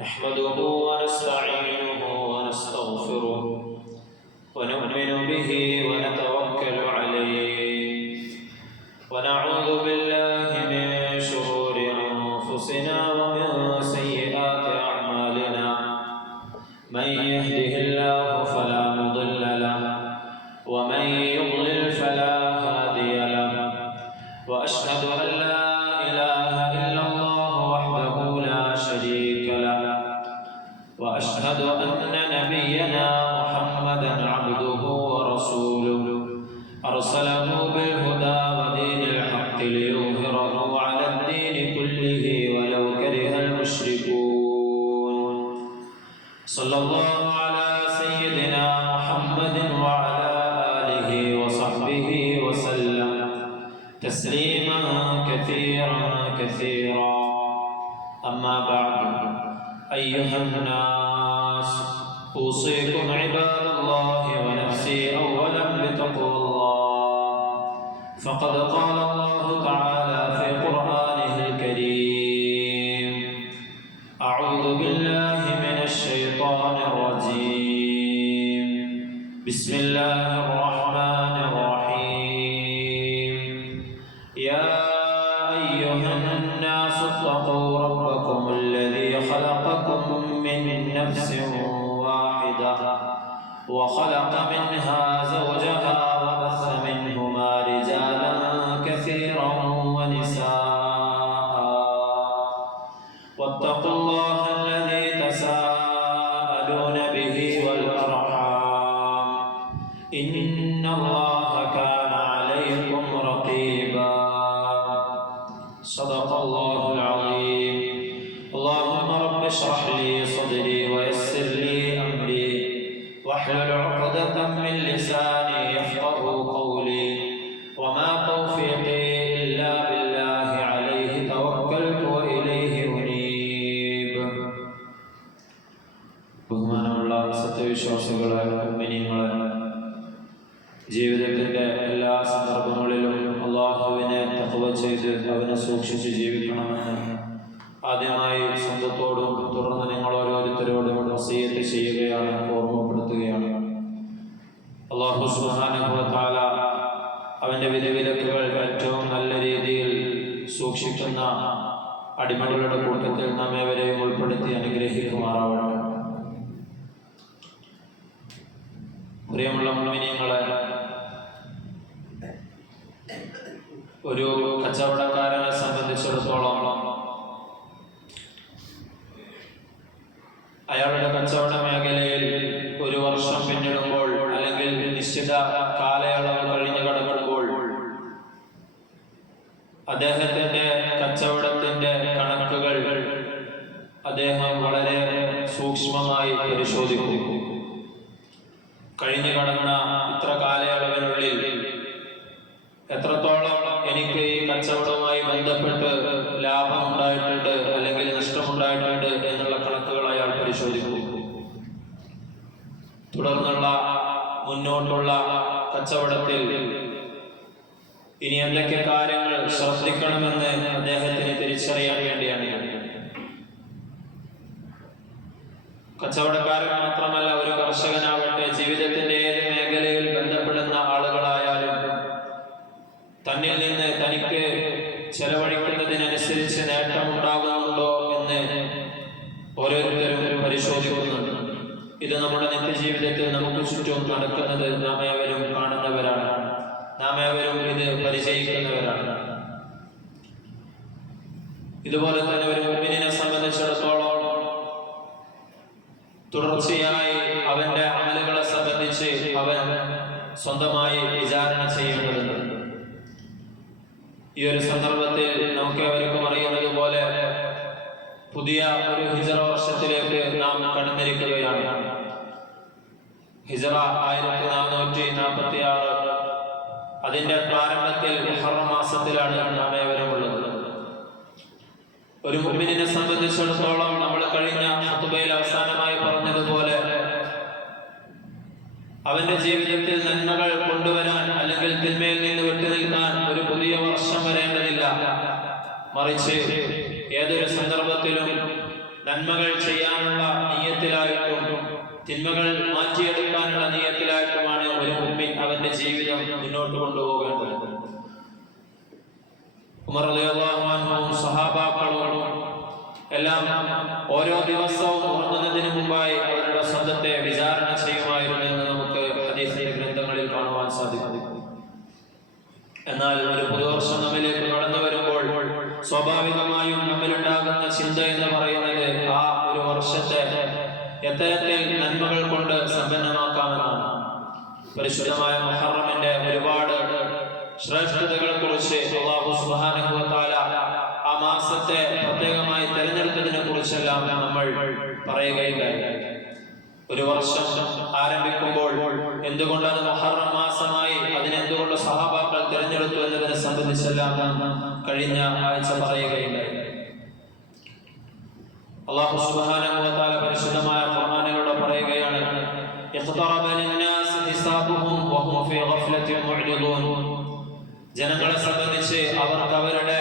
نحمده ونستعينه ونستغفره ونؤمن به ونتوكل عليه ونعوذ بالله من شرور أنفسنا ومن سيئات أعمالنا من يهده الله فلا مضل له ومن يضلل فلا هادي له وأشهد أن لا إله إلا الله وحده لا شريك له وأشهد أن نبينا محمدا عبده ورسوله أرسله بالهدى ودين الحق ليظهره على الدين كله ولو كره المشركون صلى الله على سيدنا محمد وعلى آله وصحبه وسلم تسليما كثيرا أما بعد أيها الناس أوصيكم عباد الله ونفسي أولا بتقوى الله فقد قال الله تعالى في قرآنه الكريم أعوذ بالله من الشيطان الرجيم بسم الله الرحمن الرحيم يا أيها الناس اتقوا ربكم الذي خلقكم من نفس واحدة وخلق منها زوجها وبث منهما رجالا كثيرا ونساء واتقوا الله الذي تساءلون به والأرحام إن الله كان عليكم رقيبا صدق الله العظيم اللهم رب اشرح لي صدري ويسر لي أمري واحلل عقدة من لساني يفقه قولي وما توفيقي إلا بالله عليه توكلت وإليه أنيب ബഹുമാനമുള്ള സത്യവിശ്വാസികളെ മുഅ്മിനീങ്ങളെ ജീവിതത്തിന്റെ എല്ലാ സന്ദർഭങ്ങളിലും അല്ലാഹുവിനെ തഖ്വ ചെയ്ത് അവനെ സൂക്ഷിച്ച് ജീവിക്കണമെന്ന് ആദ്യമായി സ്വന്തത്തോടും തുടർന്ന് നിങ്ങൾ ഓരോരുത്തരോടും വസിയത്ത് ചെയ്യുകയാണ്, ഓർമ്മപ്പെടുത്തുകയാണ്. അല്ലാഹു സുബ്ഹാനഹു വ തആല അവന്റെ വിധിവിലക്കുകൾ ഏറ്റവും നല്ല രീതിയിൽ സൂക്ഷിക്കുന്ന അടിമകളുടെ കൂട്ടത്തിൽ നാം ഏവരെയും ഉൾപ്പെടുത്തി അനുഗ്രഹിക്കുമാറാവട്ടെ. പ്രിയമുള്ള മുഅ്മിനീങ്ങളെ, ഒരു കച്ചവടക്കാരനെ സംബന്ധിച്ചിടത്തോളം അയാളുടെ കച്ചവട മേഖലയിൽ ഒരു വർഷം പിന്നിടുമ്പോൾ അല്ലെങ്കിൽ നിശ്ചിത കാലയളവ് കഴിഞ്ഞു കടക്കുമ്പോൾ അദ്ദേഹത്തിന്റെ കച്ചവടത്തിന്റെ കണക്കുകൾ അദ്ദേഹം വളരെ സൂക്ഷ്മമായി പരിശോധിക്കും. കഴിഞ്ഞു കടന്ന ഇത്ര കാലയളവിനുള്ളിൽ എത്രത്തോളം എനിക്ക് ഈ കച്ചവടവുമായി ബന്ധപ്പെട്ട് ലാഭം ഉണ്ടായിട്ടുണ്ട് അല്ലെങ്കിൽ നഷ്ടമുണ്ടായിട്ടുണ്ട് എന്നുള്ള കണക്കുകൾ അയാൾ പരിശോധിക്കും. തുടർന്നുള്ള മുന്നോട്ടുള്ള കച്ചവടത്തിൽ ഇനി എന്തൊക്കെ കാര്യങ്ങൾ ശ്രദ്ധിക്കണമെന്ന് അദ്ദേഹത്തിന് തിരിച്ചറിയാൻ വേണ്ടിയാണ്. കച്ചവടക്കാരൻ മാത്രമല്ല, ഒരു കർഷകനാവട്ടെ, ജീവിതത്തിന്റെ ഏത് മേഖലയിൽ ബന്ധപ്പെടുന്ന ആളുകളായാലും തന്നിൽ നിന്ന് തനിക്ക് ചെലവഴിക്കുന്നതിനനുസരിച്ച് നേട്ടമുണ്ടാകുന്നുണ്ടോ എന്ന് ഓരോരുത്തരും പരിശോധിക്കുന്നുണ്ട്. ഇത് നമ്മുടെ നിത്യജീവിതത്തിൽ നമുക്ക് ചുറ്റും നടക്കുന്നത് നാം ഏവരും കാണുന്നവരാണ്, നാം ഏവരും ഇത് പരിചയിക്കുന്നവരാണ്. ഇതുപോലെ തന്നെ ഒരു മുഅ്മിനിനെ സംബന്ധിച്ചിടത്തോളം തുടർച്ചയായി അവന്റെ അമലുകളെ സംബന്ധിച്ച് അവൻ സ്വന്തമായി വിചാരണ ചെയ്യേണ്ടതുണ്ട്. ഈ ഒരു സന്ദർഭത്തിൽ നമുക്ക് ഏവർക്കും അറിയുന്നത് പോലെ പുതിയ ഒരു ഹിജറ വർഷത്തിലേക്ക് നാം കടന്നിരിക്കുകയാണ്. ഹിജറ 1446, അതിന്റെ പ്രാരംഭത്തിൽ മുഹറം മാസത്തിലാണ് നാം ഏവരും ഉള്ളത്. ഒരു മുഅ്മിനിനെ സംബന്ധിച്ചിടത്തോളം നമ്മൾ കഴിഞ്ഞ ഖുതുബയിൽ അവസാനമായി പറഞ്ഞതുപോലെ അവന്റെ ജീവിതത്തിൽ നന്മകൾ കൊണ്ടുവരാൻ അല്ലെങ്കിൽ തിന്മയിൽ നിന്ന് വിട്ടുനിൽക്കാൻ ഒരു പുതിയ വർഷം വരേണ്ടതില്ല. മറിച്ച് ഏതൊരു സന്ദർഭത്തിലും നന്മകൾ ചെയ്യാനുള്ള നിയ്യത്തിലായിട്ടും തിന്മകൾ മാറ്റിയെടുക്കാനുള്ള നിയ്യത്തിലായിട്ടുമാണ് ഒരു മുഅ്മിൻ അവന്റെ ജീവിതം മുന്നോട്ട് കൊണ്ടുപോകേണ്ടത്. ഉമർ റളിയല്ലാഹു അൻഹു സഹാബാക്കളും എല്ലാം ഓരോ ദിവസവും ഉറങ്ങുന്നതിന് മുമ്പായി അവരുടെ സ്വന്തത്തെ വിചാരണ ചെയ്യുമായിരുന്നു എന്ന് നമുക്ക് ഹദീസിന്റെ ഗ്രന്ഥങ്ങളിൽ കാണുവാൻ സാധിക്കും. എന്നാൽ ഒരു പുതുവർഷം നമ്മിലേക്ക് കടന്നു വരുമ്പോൾ സ്വാഭാവികമായും നമ്മിലുണ്ടാകുന്ന ചിന്ത എന്ന് പറയുന്നത് ആ ഒരു വർഷത്തെ എത്തരത്തിൽ നന്മകൾ കൊണ്ട് സമ്പന്നമാക്കാമെന്നാണ്. പരിശുദ്ധമായ മുഹറമിന്റെ ഒരുപാട് ശ്രേഷ്ഠതകളെ കുറിച്ച് അല്ലാഹു സുബ്ഹാനഹു വ തആല ആ മാസത്തെ പ്രത്യേകമായി തിരഞ്ഞെടുത്തതിനെ കുറിച്ചെല്ലാം നമ്മൾ പറയുകയുണ്ടായി. ഒരു വർഷം ആരംഭിക്കുമ്പോൾ എന്തുകൊണ്ടത് മുഹറം മാസമായി, അതിനെന്തുകൊണ്ട് സഹാബാക്കൾ തിരഞ്ഞെടുത്തു എന്നതിനെ സംബന്ധിച്ചെല്ലാം കഴിഞ്ഞ ആഴ്ച പറയുകയുണ്ടായി. അല്ലാഹു സുബ്ഹാനഹു വ തആല പരിശുദ്ധമായ ഖുർആനിലൂടെ പറയുകയാണ്, ഇഖ്തറബ ലിന്നാസി ഹിസാബുഹും വഹും ഫീ ഗഫ്ലത്തിൻ മുഅ്രിദൂൻ. ജനങ്ങളെ സംബന്ധിച്ച് അവർക്ക് അവരുടെ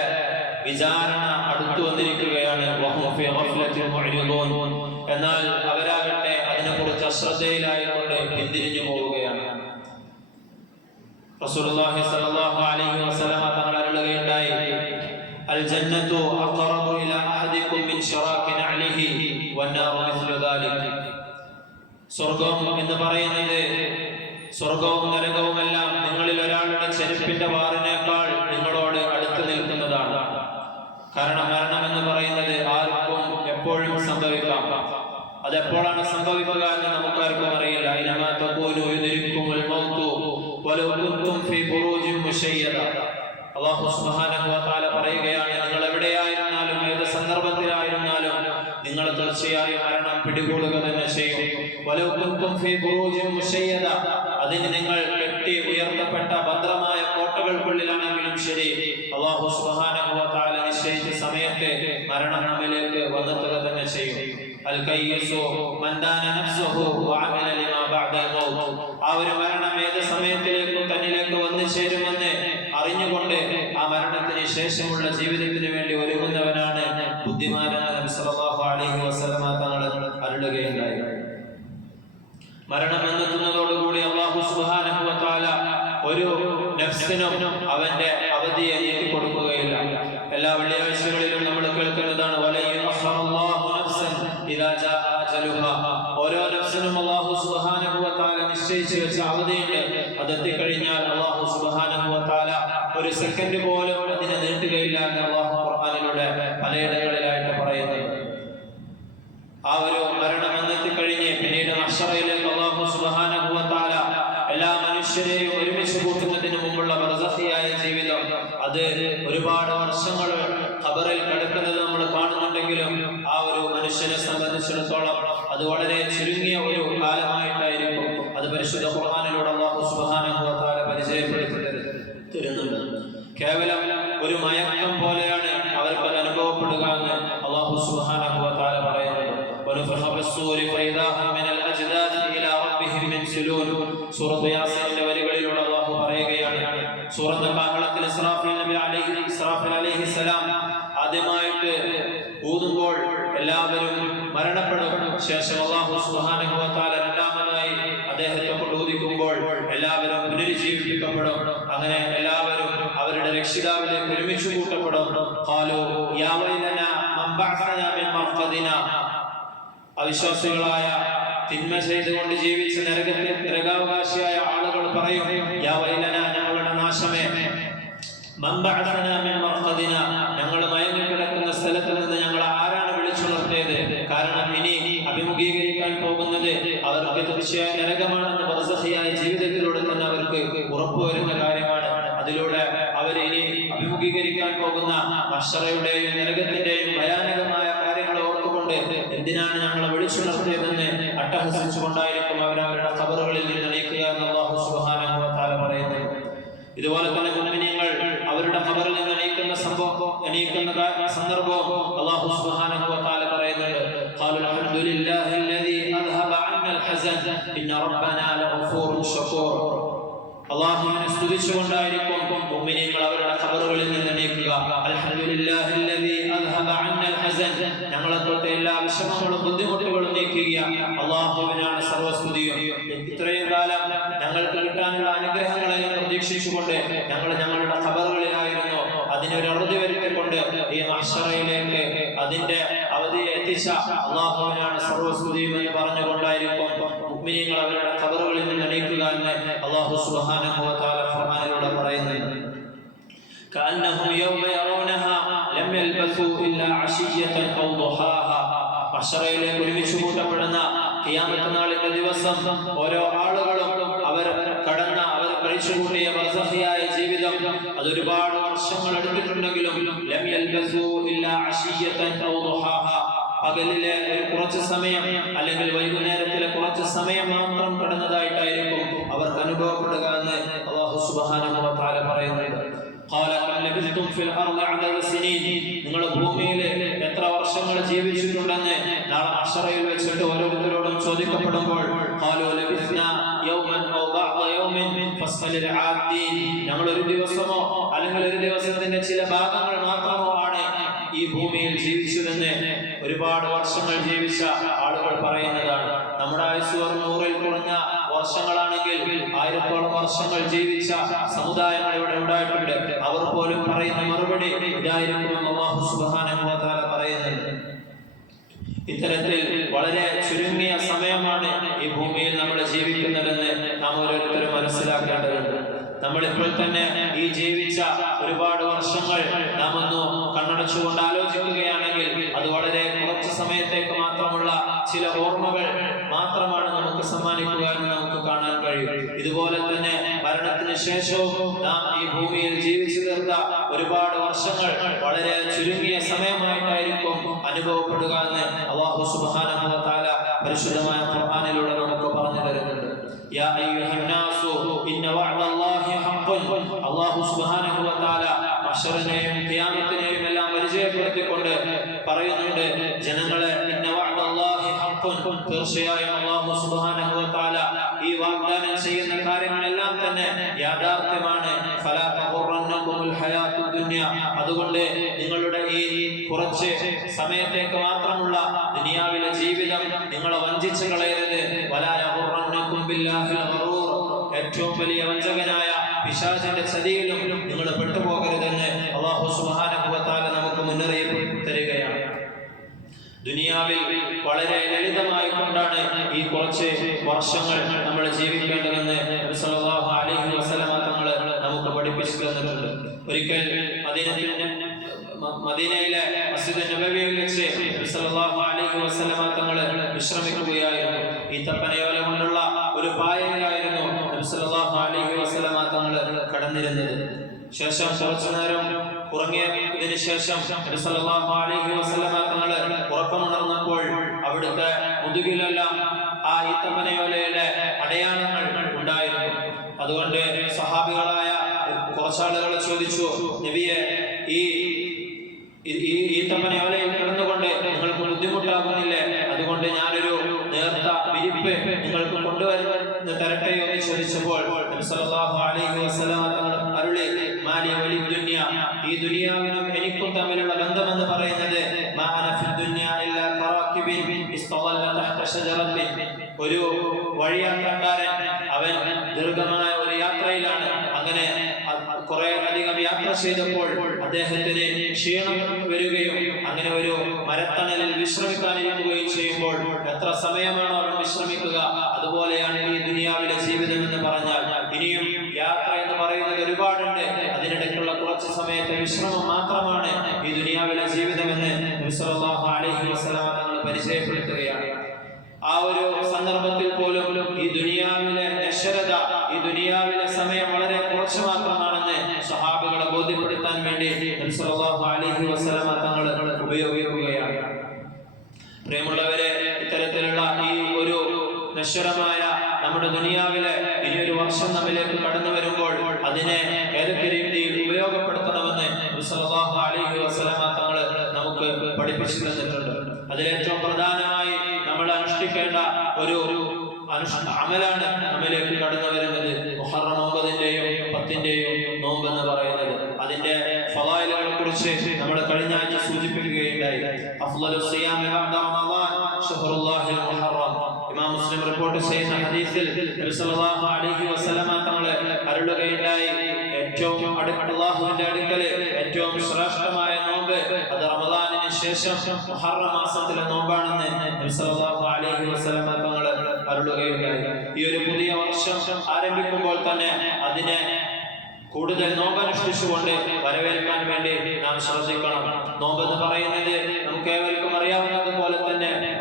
വിചാരണ അടുത്തു വന്നിരിക്കുകയാണ്. വഹും ഫീ ഗഫ്ലത്തിൻ മുഅ്രിദൂൻ. എന്നാൽ അവരാകട്ടെ അതിനെക്കുറിച്ച് അശ്രദ്ധയിലായിക്കൊണ്ട് പിന്തിരിഞ്ഞു പോവുകയാണ്. റസൂലുള്ളാഹി സ്വല്ലല്ലാഹു അലൈഹി വസല്ലമ തങ്ങൾ അരുളുകയുണ്ടായി, അൽ ജന്നത്തു അഖറബു ഇലാ അഹദികും മിൻ ശറാകി നഅലിഹി വന്നാറു മിസ്ലു ദാലിക. സ്വർഗ്ഗം എന്ന് പറയുന്നത്, സ്വർഗവും നരകവുമെല്ലാം നിങ്ങളിൽ ഒരാളുടെ ചെരുപ്പിന്റെ വാറിനേക്കാൾ നിങ്ങളോട് അടുത്ത് നിൽക്കുന്നതാണ്. കാരണം മരണം എന്ന് പറയുന്നത് ആർക്കും എപ്പോഴും സംഭവിക്കാം. അതെപ്പോഴാണ് സംഭവിക്കുക എന്ന് നമുക്കാർക്കും അറിയില്ല. ഇനമാ തഖൂലു യുദ്രിക്കുമുൽ മൗതു വലൗ കുൻതും ഫീ ബുറൂജിൻ മുശയ്യദ. അല്ലാഹു സുബ്ഹാനഹു വ തആല പറയുകയാണ്, നിങ്ങൾ എവിടെയായിരുന്നാലും ഏത് സന്ദർഭത്തിലായിരുന്നാലും നിങ്ങൾ തീർച്ചയായും മരണം പിടികൂടുക തന്നെ ചെയ്യും. വലൗ കുൻതും ഫീ ബുറൂജിൻ മുശയ്യദ. അതിന് നിങ്ങൾ കെട്ടി ഉയർത്തപ്പെട്ട ഭദ്രമായ കോട്ടകൾക്കുള്ളിലാണെങ്കിലും ശരി, അല്ലാഹു സുബ്ഹാനഹു വ തആല നിശ്ചയിച്ച സമയത്ത് മരണം നമ്മിലേക്ക് വന്നെത്തുക തന്നെ ചെയ്യും. അൽ കയ്യിസു മൻ ദാന നഫ്സുഹു വഅമല ലിമാ ബഅദൽ മൗത്ത്. ആ ഒരു മരണം ഏത് സമയത്തിലേക്കും തന്നിലേക്ക് വന്നു ചേരുമെന്ന് അറിഞ്ഞുകൊണ്ട് ആ മരണത്തിന് ശേഷമുള്ള ജീവിതത്തിന് വേണ്ടി ഒരുങ്ങുന്നവനാണ് ബുദ്ധിമാനായ നബി സല്ലല്ലാഹു അലൈഹി വസല്ലമ തങ്ങൾ അരുളുകയുണ്ടായി. മരണം എന്നെത്തുന്നതോടുകൂടി അല്ലാഹു സുബ്ഹാനഹു വ തആല ഒരു നഫ്സിനും അവന്റെ അവധിയെ നീട്ടി കൊടുക്കുകയില്ല. എല്ലാ വെള്ളിയാഴ്ചകളിലും നമ്മൾ കേൾക്കുന്നതാണ്, ഓരോ നഫ്സിനും അല്ലാഹു സുബ്ഹാനഹു വ തആല നിശ്ചയിച്ചു വെച്ച അവധിയുണ്ട്. അതെത്തിക്കഴിഞ്ഞാൽ അല്ലാഹു സുബ്ഹാനഹു വ തആല ഒരു സെക്കൻഡ് പോലും അതിനെ നീട്ടുകയില്ല എന്ന് അല്ലാഹു ഖുർആനിലൂടെ പലയിടങ്ങളിലായിട്ട് പറയുന്നത്. ആ ഒരു മരണം എന്നെത്തിക്കഴിഞ്ഞ് പിന്നീട് മഹ്ശറയിലേക്ക് അല്ലാഹു സുബ്ഹാനഹു വ തആല എല്ലാ മനുഷ്യരെയും ഒരുമിച്ച് കൂട്ടുന്നതിന് മുമ്പുള്ള ബർസഖിയായ ജീവിതം, അത് ഒരുപാട് വർഷങ്ങൾ ഖബറിൽ കിടക്കുന്നത് നമ്മൾ കാണുന്നുണ്ടെങ്കിലും ആ ഒരു മനുഷ്യനെ സംബന്ധിച്ചിടത്തോളം അത് വളരെ ചുരുങ്ങിയ ഒരു കാലമായിട്ടായിരിക്കും. അത് പരിശുദ്ധ ഖുർആനിലൂടെ അല്ലാഹു സുബ്ഹാനഹു വ തആല പരിചയപ്പെടുത്തി തരുന്നുണ്ട്. കേവലം ഒരു മയക്കം പോലെയാണ് അവർക്ക് അത് അനുഭവപ്പെടുക എന്ന് അല്ലാഹു സുബ്ഹാനഹു വ തആല പറയുന്നത്. വനഫഖ ഫിസ്സൂരി ഫഇദാ ഹും മിനൽ അജ്ദാദി ഇലാ റബ്ബിഹിം യൻസിലൂൻ. സൂറത്ത് യാസീനിന്റെ വരികളിലൂടെ അല്ലാഹു പറയുകയാണ്, സൂറത്ത് കാഹളത്തിൽ ഇസ്രാഫീൽ അലൈഹിസ്സലാം ആദ്യമായിട്ട് ഊതുമ്പോൾ എല്ലാവരും മരണപ്പെടും. ശേഷം അല്ലാഹു സുബ്ഹാനഹു വ തആല രണ്ടാമതായി അദ്ദേഹത്തെ കൊണ്ട് ഊതിക്കുമ്പോൾ എല്ലാവരും പുനരുജ്ജീവിപ്പിക്കപ്പെടും. അങ്ങനെ എല്ലാവരും അവരുടെ രക്ഷിതാവിലേക്ക് ഒരുമിച്ച് കൂട്ടപ്പെടും. ഖാലൂ യാ വൈലനാ മൻ ബഅസനാ മിൻ മർഖദിനാ. അവിശ്വാസികളായ തിന്മ ചെയ്തുകൊണ്ട് ജീവിച്ച നരകാവകാശിയായ ആളുകൾ പറയും, യാ വൈലനാ, ഞങ്ങളുടെ നാശമേ, മൻ ബഅസനാ മിൻ മർഖദിനാ, ഞങ്ങൾ മയങ്ങിക്കിടക്കുന്ന സ്ഥലത്ത് നിന്ന് ഞങ്ങൾ ആരാണ് വിളിച്ചുണർത്തിയത്? കാരണം ഇനി അഭിമുഖീകരിക്കാൻ പോകുന്നത് അവർക്ക് തീർച്ചയായും നരകമാണെന്ന് ബർസഖിയായ ജീവിതത്തിലൂടെ തന്നെ അവർക്ക് ഉറപ്പുവരുന്ന കാര്യമാണ്. അതിലൂടെ അവർ ഇനി അഭിമുഖീകരിക്കാൻ പോകുന്ന മഹ്ശറയുടെയും നരകത്തിന്റെയും ഭയാനകമായ കാര്യങ്ങൾ ഓർത്തുകൊണ്ട് എന്തിനാണ് ഞങ്ങളെ വിളിച്ചുണർത്തിയതെന്ന് അട്ടഹസിച്ചുകൊണ്ടായിരിക്കും അവരവരുടെ ഖബറുകളിൽ നിന്ന് എണീക്കുക എന്ന് അല്ലാഹു സുബ്ഹാനഹു വ തആല പറയുന്നത്. ഇതുപോലെ തന്നെ മുഅ്മിനീങ്ങൾ അവരുടെ ഖബറിൽ നിന്ന് എണീക്കുന്ന സന്ദർഭവും അല്ലാഹു സുബ്ഹാനഹു വ തആല പറയുന്നുണ്ട്. ഖാലു അൽഹംദുലില്ലാഹി അൽദീ അദ്ഹബ അന്നൽ ഹസൻ ഇന്ന റബ്ബനാ ലഗഫൂറുൻ ശകൂർ. അല്ലാഹുവിനെ സ്തുതിച്ചുകൊണ്ടായിരിക്കും മുഅ്മിനീങ്ങൾ അവരുടെ ഖബറുകളിൽ നിന്ന് എണീക്കുക. അൽഹംദുലില്ലാഹി അൽദീ അദ്ഹബ അന്നൽ ഹസൻ, ഞങ്ങളെ തൊട്ട് എല്ലാ വിഷമങ്ങളും ബുദ്ധിമുട്ടുകളും നീക്കുക അല്ലാഹുവിനാണ് സർവസ്തുതിയും. ഇത്രയും കാലം ഞങ്ങൾക്ക് കിട്ടാനുള്ള അനുഗ്രഹങ്ങളെ പ്രതീക്ഷിച്ചുകൊണ്ട് ഞങ്ങളുടെ ഖബറുകളിലായിരുന്നു. അതിനൊരു അറുതി വരുത്തിക്കൊണ്ട് ഈ മഹ്ശറയിലേക്ക് അതിന്റെ അവധിയെ എത്തിച്ച അല്ലാഹുവിനാണ് സർവസ്തുതിയും എന്ന് പറഞ്ഞുകൊണ്ടായിരിക്കും മുഅ്മിനീങ്ങൾ അവരുടെ ഖബറുകളിൽ നിന്ന് എണീക്കുക എന്ന് അല്ലാഹു സുബ്ഹാനഹു വ തആല ഖുർആനിലൂടെ പറയുന്നത്. كأنهم يوم يرونها لم يلبثوا إلا عشية أو ضحاها. മഹ്ശറയിലേക്ക് ഒരുമിച്ച് കൂട്ടപ്പെടുന്ന ഖിയാമത്ത് നാളിന്റെ ദിവസം ഓരോ ആളുകളും അവർ കഴിച്ചുകൂട്ടിയ ബർസഖിയായ ജീവിതം അത് ഒരുപാട് വർഷങ്ങൾ എടുത്തിട്ടുണ്ടെങ്കിലും ലം യൽബസു ഇല്ലാ അശിയതൻ ഔ ദുഹാഹ, പകലിലെ കുറച്ച് സമയം അല്ലെങ്കിൽ വൈകുന്നേരത്തിലെ കുറച്ച് സമയം മാത്രം കടന്നതായിട്ടായിരിക്കും അവർക്ക് അനുഭവപ്പെടുക എന്ന് അല്ലാഹു സുബ്ഹാനഹു വ തആല പറയുന്നുണ്ട്. ഖാല കം ലബിസ്തും ഫിൽ അർളി അദദ സിനീൻ, നിങ്ങൾ ഭൂമിയിൽ എത്ര വർഷങ്ങൾ ജീവിച്ചിട്ടുണ്ടെന്ന് നാളെ മഹ്ശറയിൽ വെച്ചിട്ട് ഓരോരുത്തരോടും ചോദിക്കപ്പെടുമ്പോൾ ഖാലു ലബിസ്നാ യൗമൻ ഔ ബഅദ യൗമിൻ ഫസ്അലിൽ ആദീൻ, ഞങ്ങൾ ഒരു ദിവസമോ അല്ലെങ്കിൽ ഒരു ദിവസത്തിന്റെ ചില ഭാഗങ്ങൾ മാത്രമോ ആണ് ഈ ഭൂമിയിൽ ജീവിച്ചതെന്ന് ഒരുപാട് വർഷങ്ങൾ ജീവിച്ച ആളുകൾ പറയുന്നതാണ്. നമ്മുടെ ആയുസ് 100-ൽ കുറഞ്ഞ വർഷങ്ങളാണെങ്കിൽ 1000-ഓളം വർഷങ്ങൾ ജീവിച്ച സമുദായങ്ങൾ ഇവിടെ ഉണ്ടായിട്ടുണ്ട്. അവർ പോലും പറയുന്ന മറുപടി ഇതായിരിക്കും അല്ലാഹു സുബ്ഹാനഹു വ തആല പറയുന്നത്. ഇത്തരത്തിൽ വളരെ ചുരുങ്ങിയ സമയമാണ് ഈ ഭൂമിയിൽ നമ്മൾ ജീവിക്കുന്നതെന്ന് നാം ഓരോരുത്തരും മനസ്സിലാക്കേണ്ടതുണ്ട്. നമ്മളിപ്പോൾ തന്നെ ഈ ജീവിച്ച ഒരുപാട് വർഷങ്ങൾ നാം ഒന്ന് കണ്ണടച്ചുകൊണ്ട് ആലോചിക്കുകയാണെങ്കിൽ അത് വളരെ കുറച്ച് സമയത്തേക്ക് മാത്രമുള്ള ചില ഓർമ്മകൾ മാത്രമാണ് നമുക്ക് സമ്മാനിക്കുക എന്ന് നമുക്ക് കാണാൻ കഴിയും. ഇതുപോലെ തന്നെ മരണത്തിന് ശേഷവും നാം ഈ ഭൂമിയിൽ ജീവിച്ചു തീർത്ത ഒരുപാട് വർഷങ്ങൾ വളരെ ചുരുങ്ങിയ സമയമായിട്ടായിരിക്കും അനുഭവപ്പെടുക എന്ന് അല്ലാഹു സുബ്ഹാനഹു വ തആല പരിശുദ്ധമായ ഖുർആനിലൂടെ നമുക്ക് പറഞ്ഞു തരുന്നുണ്ട്. യാ അയ്യുഹന്നാസു ഇന്ന വഅദല്ലാഹി ഹഖ്ഖുൻ, അല്ലാഹു സുബ്ഹാനഹു വ തആല മഹ്ശറിനെയും ഖിയാമത്തിനെയും എല്ലാം പരിചയപ്പെടുത്തിക്കൊണ്ട് പറയുന്നുണ്ട്, ജനങ്ങളെ ഇന്ന വഅദല്ലാഹി ഹഖ്ഖുൻ, തീർച്ചയായും അല്ലാഹു സുബ്ഹാനഹു വ തആല ഈ വാഗ്ദാനം ചെയ്യുന്ന കാര്യങ്ങളെല്ലാം തന്നെ യാഥാർത്ഥ്യമാണ്. ഫലാ തഖുറന്നകുൽ ഹയാത്തുദ് ദുനിയ, അതുകൊണ്ട് നിങ്ങളുടെ ഈ കുറച്ച് സമയത്തേക്ക് മാത്രമുള്ള ദുനിയാവിലെ ജീവിതം നിങ്ങളെ വഞ്ചിച്ചു കളയരുത്. വലാ യഖുറന്നകും ബില്ലാഹിൽ ഗറൂർ, ഏറ്റവും വലിയ വഞ്ചകനായ പിശാചിന്റെ ചതിയിലും നിങ്ങൾ പെട്ടുപോകരുതെന്ന് അല്ലാഹു സുബ്ഹാനഹു വ തആല നമുക്ക് മുന്നറിയിപ്പ് തരികയാണ്. ദുനിയാവിൽ വളരെ ലളിതമായി കൊണ്ടാണ് ഈ കുറച്ച് വർഷങ്ങൾ നമ്മൾ ജീവിക്കേണ്ടതെന്ന് നബി സല്ലല്ലാഹു അലൈഹി വസല്ലമ തങ്ങൾ നമുക്ക് പഠിപ്പിച്ചു തന്നിട്ടുണ്ട്. ഒരിക്കൽ മദീനയിലെ മസ്ജിദ് നബവിയിൽ വെച്ച് നബി സല്ലല്ലാഹു അലൈഹി വസല്ലമ തങ്ങൾ വിശ്രമിക്കുകയായിരുന്നു. ഈത്തപ്പനയോല കൊണ്ടുള്ള ഒരു പായയിലായിരുന്നു നബി സല്ലല്ലാഹു അലൈഹി വസല്ലമ തങ്ങൾ കടന്നിരുന്നത്. ശേഷം കുറച്ചു നേരം ഉറങ്ങിയതിനു ശേഷം നബി സല്ലല്ലാഹു അലൈഹി വസല്ലമ തങ്ങൾ ഉറക്കമുണർന്നപ്പോൾ അവിടുത്തെ മുതുകിലെല്ലാം ആ ഈത്തപ്പനയോലയുടെ അടയാളങ്ങൾ ഉണ്ടായിരുന്നു. അതുകൊണ്ട് സഹാബികളായ കുറച്ചാളുകൾ ചോദിച്ചു, നബിയെ, ഈ ഈത്തപ്പനയോലയിൽ കിടന്നുകൊണ്ട് നിങ്ങൾക്ക് ബുദ്ധിമുട്ടാകുന്നില്ലേ? അതുകൊണ്ട് ഞാനൊരു നേർത്ത വിരിപ്പ് നിങ്ങൾക്ക് കൊണ്ടുവരുന്ന തരട്ടെയോ എന്ന് ചോദിച്ചപ്പോൾ നബി സല്ലല്ലാഹു അലൈഹി വസല്ലമ തങ്ങൾ അരുളി, മാലി വലി ദുനിയ, ഈ ദുനിയാവിനും എനിക്കും തമ്മിലുള്ള ബന്ധമെന്ന് പറയുന്നത് മാ അന ഫിദ് ദുനിയ ഇല്ലാ ഖറാകിബിൻ ഇസ്തളല്ല തഹത ഷജറത്തിൻ, ഒരു വഴിയാത്രക്കാരൻ അവൻ ദീർഘമായ ഒരു യാത്രയിലാണ്. അങ്ങനെ കുറെ അധികം യാത്ര ചെയ്തപ്പോൾ അദ്ദേഹത്തിന് ക്ഷീണം വരികയും അങ്ങനെ ഒരു മരത്തണലിൽ വിശ്രമിക്കാനിരിക്കുകയും ചെയ്യുമ്പോൾ എത്ര സമയമാണോ അവൻ വിശ്രമിക്കുക, അതുപോലെയാണ് ഈ ദുനിയാവിലെ ജീവിതം എന്ന് പറഞ്ഞാൽ. ഇനിയും യാത്ര എന്ന് പറയുന്നത് ഒരുപാടുണ്ട്, അതിനിടയ്ക്കുള്ള കുറച്ച് സമയത്തെ വിശ്രമം മാത്രമാണ് ഈ ദുനിയാവിലെ ജീവിതമെന്ന് നബി സല്ലല്ലാഹു അലൈഹി വസല്ലമ തങ്ങൾ പരിചയപ്പെടുത്തുകയാണ്. ആ ഒരു സന്ദർഭത്തിൽ പോലും ഈ ദുനിയാവിലെ നശ്വരത, ഈ ദുനിയാവിലെ സമയം വളരെ കുറച്ച് മാത്രമാണെന്ന് സഹാബികളെ ബോധ്യപ്പെടുത്താൻ വേണ്ടി നബി സല്ലല്ലാഹു അലൈഹി വസല്ലമ തങ്ങൾ ഉപയോഗിക്കുകയാണ്. പ്രിയമുള്ളവരെ, ഇത്തരത്തിലുള്ള ഈ ഒരു നശ്വരമായ നമ്മുടെ ദുനിയാവിലെ ഇനിയൊരു വർഷം നമ്മിലേക്ക് കടന്നു വരുമ്പോൾ അതിനെ ഏതൊക്കെ രീതിയിൽ ഉപയോഗപ്പെടുത്തണമെന്ന് നബി സല്ലല്ലാഹു അലൈഹി വസല്ലമ തങ്ങൾ നമുക്ക് പഠിപ്പിച്ചു തന്നിട്ടുണ്ട്. അതിലേറ്റവും പ്രധാനമായി നമ്മൾ അനുഷ്ഠിക്കേണ്ട ഒരു അമലാണ് നമ്മിലേക്ക് കടന്നു വരുന്നത് മുഹറം 9-ന്റെയും 10-ന്റെയും നോമ്പ് എന്ന് പറയുന്നത്. അതിന്റെ ഫളായിലുകളെ കുറിച്ച് നമ്മൾ കഴിഞ്ഞ ആഴ്ച സൂചിപ്പിക്കുകയുണ്ടായി. അഫ്ളലു സിയാമി ബഅദ റമളാൻ ശഹ്റുല്ലാഹിൽ മുഹറം. ഇമാം മുസ്ലിം റിപ്പോർട്ട് ചെയ്യുന്ന ഹദീസിൽ നബി സല്ലല്ലാഹു അലൈഹി വസല്ലമ തങ്ങൾ അരുളുകയുണ്ടായി, ഏറ്റവും അല്ലാഹുവിന്റെ അടുക്കൽ ഏറ്റവും ശ്രേഷ്ഠമായ നോമ്പ് അത് റമളാനിന് ശേഷം മുഹറം മാസത്തിലെ നോമ്പാണെന്ന് നബി സല്ലല്ലാഹു അലൈഹി വസല്ലമ തങ്ങൾ അരുളുകയുണ്ടായി. ഈ ഒരു പുതിയ വർഷം ആരംഭിക്കുമ്പോൾ തന്നെ അതിനെ കൂടുതൽ നോമ്പനുഷ്ഠിച്ചുകൊണ്ട് വരവേൽക്കാൻ വേണ്ടി നാം ശ്രദ്ധിക്കണം. നോമ്പ് എന്ന് പറയുന്നത് നമുക്ക് ഏവർക്കും അറിയാവുന്നതുപോലെ തന്നെ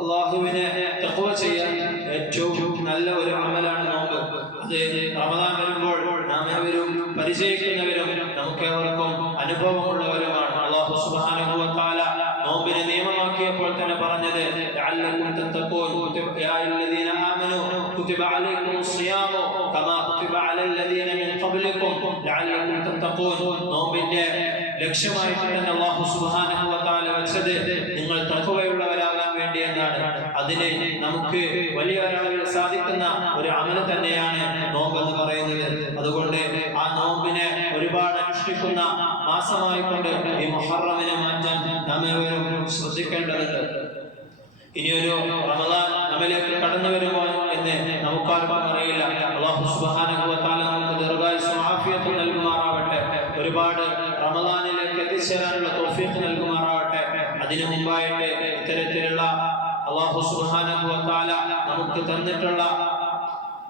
അല്ലാഹുവിനെ തഖ്വ ചെയ്യാൻ ഏറ്റവും നല്ല ഒരു അമലാണ് നോമ്പ്. അത് റമദാൻ വരുമ്പോൾ നാം ഏവരും പരിചയിക്കുന്നവരും നമുക്ക് ഏവർക്കും അനുഭവമുള്ളവരുമാണ്. അല്ലാഹു സുബ്ഹാനഹു വ തആല നോമ്പിനെ നിയമമാക്കിയപ്പോൾ തന്നെ പറഞ്ഞത് ലഅല്ലകും തത്തഖൂൻ യാ അയ്യുഹല്ലദീന ആമനൂ കുതിബ അലൈക്കുമുസ് സിയാമു കമാ കുതിബ അലല്ലദീന മിൻ ഖബ്ലിക്കും ലഅല്ലകും തത്തഖൂൻ. നോമ്പിന്റെ ലക്ഷ്യമായിട്ട് തന്നെ അല്ലാഹു സുബ്ഹാനഹു വ തആല വെച്ചത് നിങ്ങൾ തഖ്വയുള്ളവരാകാൻ വേണ്ടി എന്നാണ്. അതിന് നമുക്ക് വലിയ ഒരളവിൽ സാധിക്കുന്ന ഒരു അമൽ തന്നെയാണ് നോമ്പ് എന്ന് പറയുന്നത്. അതുകൊണ്ട് ആ നോമ്പിനെ ഒരുപാട് അനുഷ്ഠിക്കുന്ന മാസമായിക്കൊണ്ട് ഈ മുഹറമിനെ മാറ്റാൻ നാം ഏവരും ശ്രദ്ധിക്കേണ്ടതുണ്ട്. ഇനിയൊരു റമദാൻ നമ്മിലേക്ക് കടന്നു വരുമോ എന്ന് നമുക്കാർക്കും അറിയില്ല. അല്ലാഹു സുബ്ഹാനഹു വ തആല നമുക്ക് ദീർഘായുസ്സും ആഫിയത്തും നൽകുമാറാവട്ടെ. ഒരുപാട് റമദാനിലേക്ക് എത്തിച്ചേരാനുള്ള തൗഫീഖ് നൽകുമാറാവട്ടെ. അതിനു മുമ്പായിട്ട് ഇത്തരത്തിലുള്ള അല്ലാഹു സുബ്ഹാനഹു വ തആല നമുക്ക് തന്നിട്ടുള്ള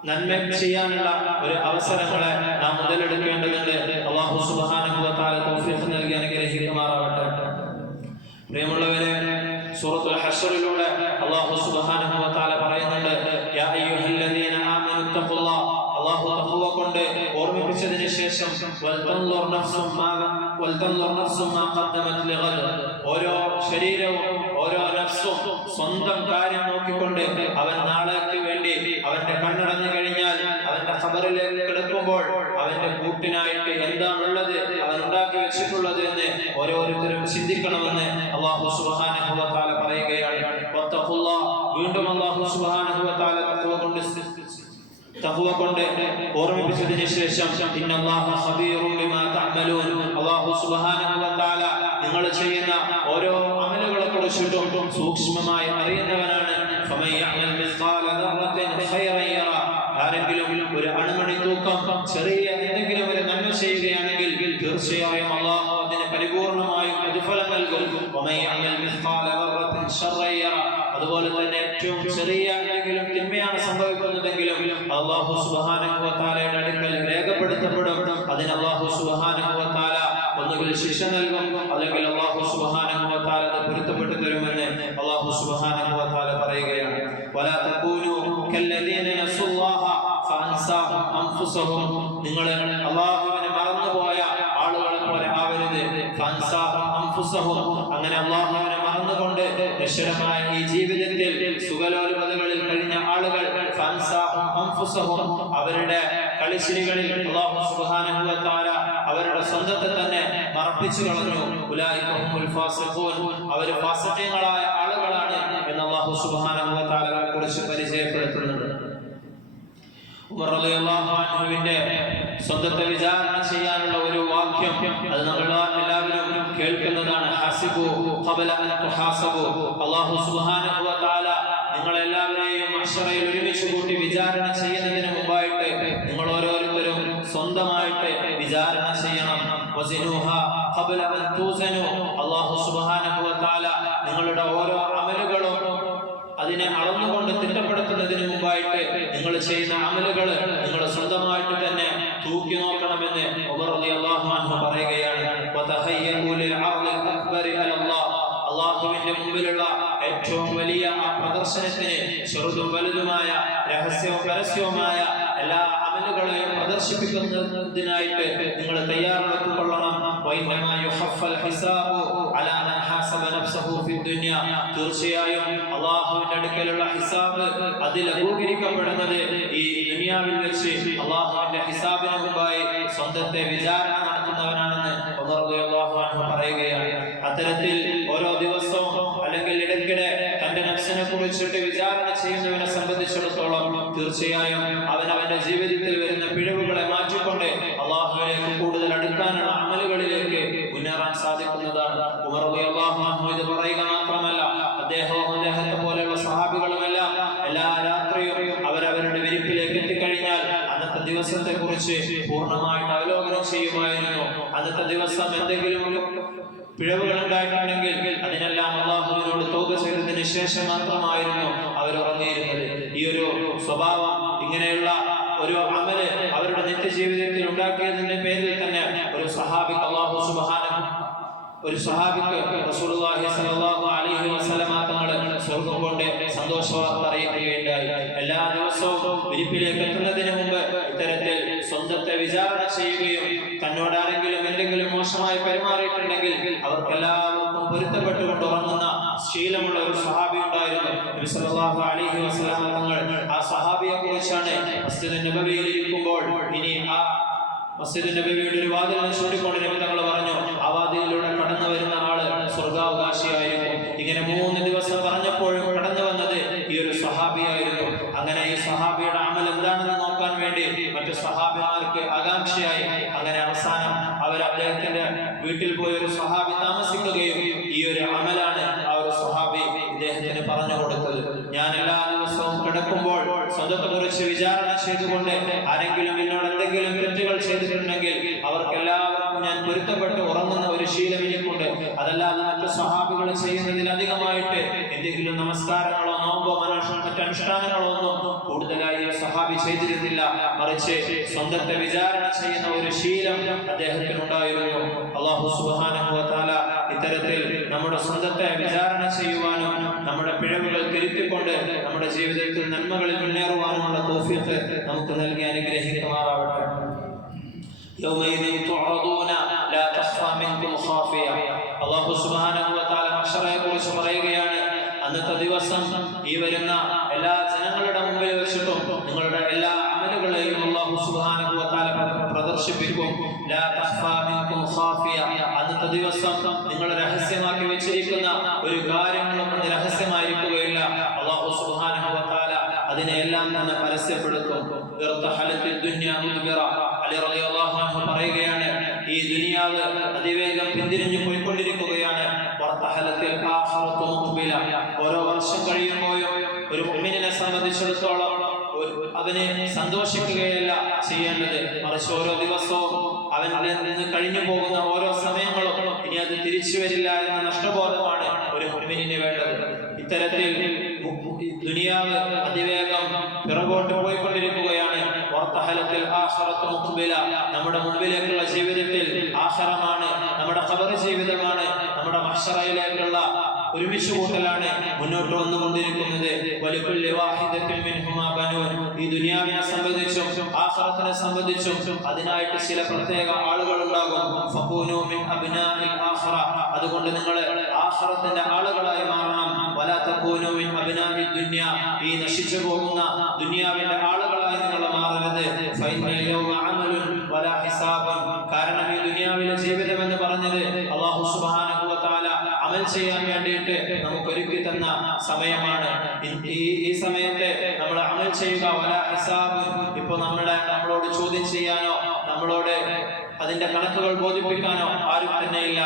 നന്മ ചെയ്യാനുള്ള ഒരു അവസരങ്ങളെ നാം മുതലെടുക്കേണ്ടതുണ്ട്. അല്ലാഹു സുബ്ഹാനഹു വ തആല തൗഫീഖ് നൽകി അനുഗ്രഹിക്കുമാറാവട്ടെ. പ്രിയമുള്ളവരെ, സൂറത്തുൽ ഹശ്റിലൂടെ അല്ലാഹു സുബ്ഹാനഹു വ തആല പറയുന്നുണ്ട്, യാ അയ്യുഹല്ലദീന ആമനു തഖുല്ലാഹ്. അല്ലാഹു തഖ്വ കൊണ്ട് ഓർമ്മിപ്പിച്ചതിന് ശേഷം വൽതൻദുർ നഫ്സും മാ ഖദ്ദമത് ലിഗദ്. ഓരോ ശരീരവും ഓരോ നഫ്സും സ്വന്തം കാര്യം നോക്കിക്കൊണ്ട് അവൻ നാളേക്ക് വേണ്ടി അവന്റെ കണ്ണടഞ്ഞു കഴിഞ്ഞാൽ അവന്റെ ഖബറിലേക്ക് കിടക്കുമ്പോൾ അവന്റെ കൂട്ടിനായിട്ട് എന്താണുള്ളത് അവൻ ഉണ്ടാക്കി വെച്ചിട്ടുള്ളത് എന്ന് ഓരോരുത്തരും ചിന്തിക്കണമെന്ന് അല്ലാഹു സുബ്ഹാനഹു വ തആല പറയുകയാണ്. വത്തഖുല്ലാഹ്. വീണ്ടും അല്ലാഹു സുബ്ഹാനഹു വ തആല തഖ്വ കൊണ്ട് ഓർമ്മിപ്പിച്ചതിന് ശേഷം ഇന്നല്ലാഹ ഖബീറുൻ ബിമാ തഅമലൂൻ. അല്ലാഹു സുബ്ഹാനഹു വ തആല നിങ്ങൾ ചെയ്യുന്ന ഓരോ അമലുകളെ കുറിച്ചിട്ടും സൂക്ഷ്മമായി അറിയുന്നവനാണ്. ഫമൻ യഅമൽ മിസ്ഖാല ദർറത്തിൻ ഖൈറൻ യറ. ആരെങ്കിലും ഒരു അണുമണി തൂക്കം ചെറിയ എന്തെങ്കിലും ഒരു നന്മ ചെയ്യുകയാണെങ്കിൽ തീർച്ചയായും അല്ലാഹു അതിന് പരിപൂർണമായും പ്രതിഫലം നൽകും. വമൻ യഅമൽ മിസ്ഖാല ദർറത്തിൻ ശർറൻ യറ. അതുപോലെ തന്നെ ഏറ്റവും ചെറിയ എന്തെങ്കിലും തിന്മയാണ് സംഭവിക്കുന്നതെങ്കിലും അല്ലാഹു സുബ്ഹാനഹു വ തആലയുടെ അടുക്കൽ രേഖപ്പെടുത്തപ്പെടും. അതിന് അല്ലാഹു സുബ്ഹാനഹു വ തആല ഒന്നുകിൽ ശിക്ഷ നൽകും, അല്ലെങ്കിൽ അല്ലാഹു സുബ്ഹാനഹു വ തആല അത് പൊരുത്തപ്പെട്ടു തരുമെന്ന് അല്ലാഹു സുബ്ഹാനഹു വ തആല പറയുകയാണ്. വലാ തകൂനു കല്ലദീന നസുല്ലാഹ ഫഅൻസാഹും അൻഫുസഹും. നിങ്ങൾ അല്ലാഹുവിനെ മറന്നുപോയ ആളുകളെ പോലെ ആവരുത്. ഫഅൻസാഹും അൻഫുസഹും. അങ്ങനെ അല്ലാഹുവിനെ മറന്നുകൊണ്ട് നിശ്ചലമായ ഈ ജീവിതത്തിൽ സുഖലോലുപതകളിൽ കഴിഞ്ഞ ആളുകൾ ഫഅൻസാഹും അൻഫുസഹും അവരുടെ കളിച്ചിരികളിൽ അല്ലാഹു സുബ്ഹാനഹു വ തആല അവരുടെ സ്വന്തത്തെ തന്നെ മറപ്പിച്ചു കളഞ്ഞു. ഉലൈക ഹുമുൽ ഫാസിഖൂൻ. അവർ ഫാസിഖീങ്ങളായ ആളുകളാണ് എന്ന് അല്ലാഹു സുബ്ഹാനഹു വ തആലയെ കുറിച്ച് പരിചയപ്പെടുത്തുന്നുണ്ട്. ഉമർ റളിയല്ലാഹു അൻഹുവിന്റെ സ്വന്തത്തെ വിചാരണ ചെയ്യാനുള്ള ഒരു വാക്യം അത് നമ്മൾ എല്ലാവരും കേൾക്കുന്നതാണ്. ഹസിബു ഖബല അൻ തുഹാസബു. അല്ലാഹു സുബ്ഹാനഹു വ തആല നിങ്ങളെല്ലാവരെയും മഹ്ശറയിൽ ഒരുമിച്ച് കൂട്ടി വിചാരണ ചെയ്യുന്നതിന് മുമ്പായിട്ട് നിങ്ങൾ ഓരോരുത്തരും സ്വന്തമായിട്ട് വിചാരണ ചെയ്യണം. വസിനുഹ ഖബല അൻ തൂസനു. അല്ലാഹു സുബ്ഹാനഹു വ തആല നിങ്ങളുടെ ഓരോ അമലുകളും അതിനെ അളന്നുകൊണ്ട് തിട്ടപ്പെടുത്തുന്നതിന് മുമ്പായിട്ട് നിങ്ങൾ ചെയ്യുന്ന അമലുകൾ നിങ്ങൾ സ്വന്തമായിട്ട് തന്നെ തൂക്കി നോക്കണമെന്ന് ഉമർ റളിയല്ലാഹു അൻഹു പറയുകയാണ്. വതഹയ്യു ലിൽ അർളിൽ അക്ബരി അലല്ലാഹ്. അല്ലാഹുവിന്റെ മുമ്പിലുള്ള ഏറ്റവും വലിയ ആ പ്രദർശനത്തിന് ചെറുതും വലുതുമായ രഹസ്യവും പരസ്യവുമായ എല്ലാ അമലുകളെയും പ്രദർശിപ്പിക്കുന്നതിനായിട്ട് നിങ്ങൾ തയ്യാറെടുത്തുകൊള്ളണം. തീർച്ചയായും അല്ലാഹുവിന്റെ അടുക്കലുള്ള ഹിസാബ് അത് ലഘൂകരിക്കപ്പെടുന്നത് ഈ ദുനിയാവിൽ വെച്ച് അല്ലാഹുവിന്റെ ഹിസാബിന് മുമ്പായി സ്വന്തത്തെ വിചാരണ നടത്തുന്നവനാണെന്ന് ഉമർ റളിയല്ലാഹു അൻഹു പറയുകയാണ്. അത്തരത്തിൽ ഓരോ ദിവസവും അല്ലെങ്കിൽ ഇടയ്ക്കിടെ തന്റെ നഫ്സിനെ കുറിച്ചിട്ട് വിചാരണ ചെയ്യുന്നവനെ സംബന്ധിച്ചിടത്തോളം തീർച്ചയായും അവന്റെ ജീവിതത്തിൽ വരുന്ന പിഴവുകളെ മാറ്റിക്കൊണ്ട് അള്ളാഹുവിലേക്ക് കൂടുതൽ അടുക്കാനുള്ള അമലുകളിലേക്ക് മുന്നേറാൻ സാധിക്കുന്നതാണ്. ഉമർ റളിയല്ലാഹു അൻഹു ഇത് പറയുക മാത്രമല്ല, അദ്ദേഹവും അദ്ദേഹത്തെ പോലെയുള്ള സഹാബികളുമെല്ലാം എല്ലാ രാത്രിയും അവരവരുടെ വിരിപ്പിലേക്ക് എത്തിക്കഴിഞ്ഞാൽ അന്നത്തെ ദിവസത്തെ കുറിച്ച് പൂർണ്ണമായിട്ട് അവലോകനം ചെയ്യുമായിരുന്നു. അന്നത്തെ ദിവസം എന്തെങ്കിലും പിഴവുകൾ ഉണ്ടായിട്ടുണ്ടെങ്കിൽ അതിനെല്ലാം അള്ളാഹുവിനോട് തൗബ ചെയ്തതിന് ശേഷം മാത്രമായിരുന്നു അവർ ഉറങ്ങിയിരുന്നത്. ഈ ഒരു സ്വഭാവം, ഇങ്ങനെയുള്ള ഒരു അമല് അവരുടെ നിത്യജീവിതത്തിൽ ഉണ്ടാക്കിയതിന്റെ പേരിൽ തന്നെ ഒരു സഹാബിക്ക് റസൂലുള്ളാഹി സ്വല്ലല്ലാഹു അലൈഹി വസല്ലമ തങ്ങൾ സ്വർഗ്ഗം കൊണ്ട് സന്തോഷവാർത്ത അറിയിക്കുകയുണ്ടായി. എല്ലാ ദിവസവും വിരിപ്പിലേക്ക് എത്തുന്നതിന് മുമ്പ് ഇത്തരത്തിൽ സ്വന്തത്തെ വിചാരണ ചെയ്യുകയും തന്നോട് ആരെങ്കിലും എന്തെങ്കിലും മോശമായി പെരുമാറിയിട്ടുണ്ടെങ്കിൽ അവർക്കെല്ലാവർക്കും പൊരുത്തപ്പെട്ടുകൊണ്ട് ഉറങ്ങുന്ന ശീലമുള്ള ഒരു സഹാബി ഉണ്ടായിരുന്നു. നബി സല്ലല്ലാഹു അലൈഹി വസല്ലമ തങ്ങൾ ആ സഹാബിയെ കുറിച്ചാണ് മസ്ജിദ് നബവിയിൽ ഇരിക്കുമ്പോൾ, ഇനി ആ മസ്ജിദ് നബവിയുടെ ഒരു വാതിലിനെ ചൂണ്ടിക്കൊണ്ട് നബി തങ്ങൾ പറഞ്ഞു, ആ വാതിലിലൂടെ കടന്നു വരുന്ന ആള് സ്വർഗാവകാശിയായിരിക്കും. ഇങ്ങനെ 3 ദിവസം പറഞ്ഞപ്പോഴും കടന്നു വന്നത് ഈ ഒരു സഹാബിയായിരുന്നു. അങ്ങനെ ഈ സഹാബിയുടെ അമൽ എന്താണെന്ന് നോക്കാൻ വേണ്ടി മറ്റു സഹാബിമാർക്ക് ആകാംക്ഷയായി. അങ്ങനെ അവസാനം അവർ അദ്ദേഹത്തിന്റെ വീട്ടിൽ പോയി ഒരു സഹാബി താമസിക്കുകയും ഈ ഒരു അമലാണ് ആ ഒരു സഹാബി ഇദ്ദേഹത്തിന് പറഞ്ഞു കൊടുത്തത്. ഞാൻ എല്ലാ ദിവസവും കിടക്കുമ്പോൾ സ്വന്തത്തെ കുറിച്ച് വിചാരണ ചെയ്തുകൊണ്ട് ആരെങ്കിലും എന്നോട് എന്തെങ്കിലും തെറ്റുകൾ ചെയ്തിട്ടുണ്ടെങ്കിൽ അവർക്കെല്ലാവർക്കും ഞാൻ പൊരുത്തപ്പെട്ട് ഉറങ്ങുന്ന ഒരു ശീലം എനിക്കുണ്ട്. അതല്ലാതെ മറ്റു സഹാബികൾ ചെയ്യുന്നതിലധികമായിട്ട് എന്തെങ്കിലും നമസ്കാരങ്ങളോ നോമ്പോ മറ്റു അനുഷ്ഠാനങ്ങളോ ഒന്നും കൂടുതലായി സഹാബി ചെയ്തിരുന്നില്ല. മറിച്ച് സ്വന്തത്തെ വിചാരണ ചെയ്യുന്ന ഒരു ശീലം അദ്ദേഹത്തിനുണ്ടായിരുന്നു. അല്ലാഹു സുബ്ഹാനഹു വ തആല ഇത്തരത്തിൽ നമ്മുടെ സ്വന്തത്തെ വിചാരണ ചെയ്യുവാനും നമ്മുടെ പിഴവുകൾ തിരുത്തിക്കൊണ്ട് നമ്മുടെ ജീവിതത്തിൽ നന്മകളിൽ മുന്നേറുവാനുമുള്ള തൗഫീഖ് നമുക്ക് നൽകി അനുഗ്രഹിക്കുമാറാവട്ടെ. യൗമൈദിൻ തുഅറദൂന ലാ തഖ്ഫാ മിൻകും ഖാഫിയ. അല്ലാഹു സുബ്ഹാനഹു വ തആല മഹ്ശറയെ കുറിച്ച് പറയുകയാണ്, അന്നത്തെ ദിവസം ഈ വരുന്ന എല്ലാ ജനങ്ങളുടെ മുമ്പിൽ വെച്ചിട്ടും നിങ്ങളുടെ എല്ലാ അമലുകളെയും അല്ലാഹു സുബ്ഹാനഹു വ തആല പ്രദർശിപ്പിക്കും. ലാ തഖ്ഫാ മിൻകും ഖാഫിയ. അന്നത്തെ ദിവസം നിങ്ങൾ രഹസ്യമാക്കി വെച്ചിരിക്കുന്ന ഒരു കാര്യങ്ങളും അത് രഹസ്യമായിരിക്കുകയില്ല. അല്ലാഹു സുബ്ഹാനഹു വ തആല അതിനെല്ലാം തന്നെ പരസ്യപ്പെടുത്തും. അലി റളിയല്ലാഹു അൻഹു പറയുകയാണ്, ഈ ദുനിയാവ് അതിവേഗം പിന്തിരിഞ്ഞു പോയിക്കൊണ്ടിരിക്കുകയാണ്. ഓരോ വർഷം കഴിയുമ്പോഴും ഒരു മുഅ്മിനിനെ സംബന്ധിച്ചിടത്തോളം അവനെ സന്തോഷിക്കുകയല്ല ചെയ്യേണ്ടത്, മറിച്ച് ഓരോ ദിവസവും അവനിൽ നിന്ന് കഴിഞ്ഞു പോകുന്ന ഓരോ സമയങ്ങളും ഇനി അത് തിരിച്ചു വരില്ല എന്ന നഷ്ടബോധമാണ് ഒരു മുഅ്മിനിന് വേണ്ടത്. ഇത്തരത്തിൽ ദുനിയാവ് അതിവേഗം പിറകോട്ട് പോയിക്കൊണ്ടിരിക്കുകയാണ്. നമ്മുടെ മുൻപിലേക്കുള്ള ജീവിതത്തിൽ ആഖിറമാണ്, നമ്മുടെ ഖബർ ജീവിതമാണ്, നമ്മുടെ മഹ്ശറയിലേക്കുള്ള ഒരുമിച്ച് കൂട്ടലാണ് മുന്നോട്ട് വന്നുകൊണ്ടിരിക്കുന്നത്. ഈ ദുനിയാവിനെ സംബന്ധിച്ചും ആഖിറത്തിനെ സംബന്ധിച്ചും അതിനായിട്ട് ചില പ്രത്യേക ആളുകൾ ഉണ്ടാകും. അതുകൊണ്ട് നിങ്ങൾ ആഖിറത്തിന്റെ ആളുകളായി മാറണം. ഈ നശിച്ചു പോകുന്ന ദുനിയാവിന്റെ ആളുകളായി നിങ്ങൾ മാറരുത്. കാരണം ഈ ദുനിയാവിലെ ജീവിതം എന്ന് പറഞ്ഞത് അല്ലാഹു സുബ്ഹാനഹു വ തആല അമൽ ചെയ്യാൻ വേണ്ടിയിട്ട് നമുക്ക് ഒരുക്കി തന്ന സമയമാണ്. ഈ സമയത്തെ നമ്മൾ അമൽ ചെയ്യുക. വലാ ഹിസാബ്. ഇപ്പൊ നമ്മളോട് ചോദ്യം ചെയ്യാനോ നമ്മളോട് അതിന്റെ കണക്കുകൾ ബോധിപ്പിക്കാനോ ആരും തന്നെ ഇല്ല.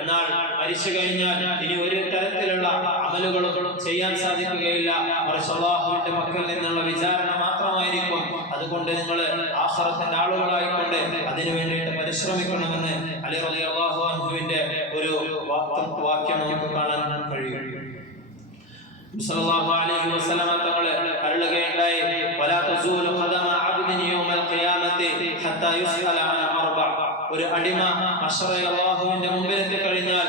എന്നാൽ മരിച്ചു കഴിഞ്ഞാൽ ഇനി ഒരു തരത്തിലുള്ള അമലുകളും ചെയ്യാൻ സാധിക്കുകയില്ല. മറിച്ച് അല്ലാഹുവിന്റെ പക്കൽ നിന്നുള്ള വിചാരണ മാത്രമായിരിക്കും. അതുകൊണ്ട് നിങ്ങൾ ആഖിറത്തിന്റെ ആളുകളായിക്കൊണ്ട് അതിനു വേണ്ടിയിട്ട് പരിശ്രമിക്കണമെന്ന് അലി റളിയല്ലാഹു അൻഹുവിന്റെ ഒരു വാക്യം നമുക്ക് കാണാൻ കഴിയും. സല്ലല്ലാഹു അലൈഹി വസല്ലമ തങ്ങൾ അരുളുകയുണ്ടായി, വലാ തസൂലു ഖദമ അബ്ദിൻ യൗമൽ ഖിയാമത്തി ഹത്താ യുസ്അല അൻ അർബഅ. ഒരു അടിമ മഹ്ശറയിൽ അല്ലാഹുവിന്റെ മുമ്പിൽ എത്തിക്കഴിഞ്ഞാൽ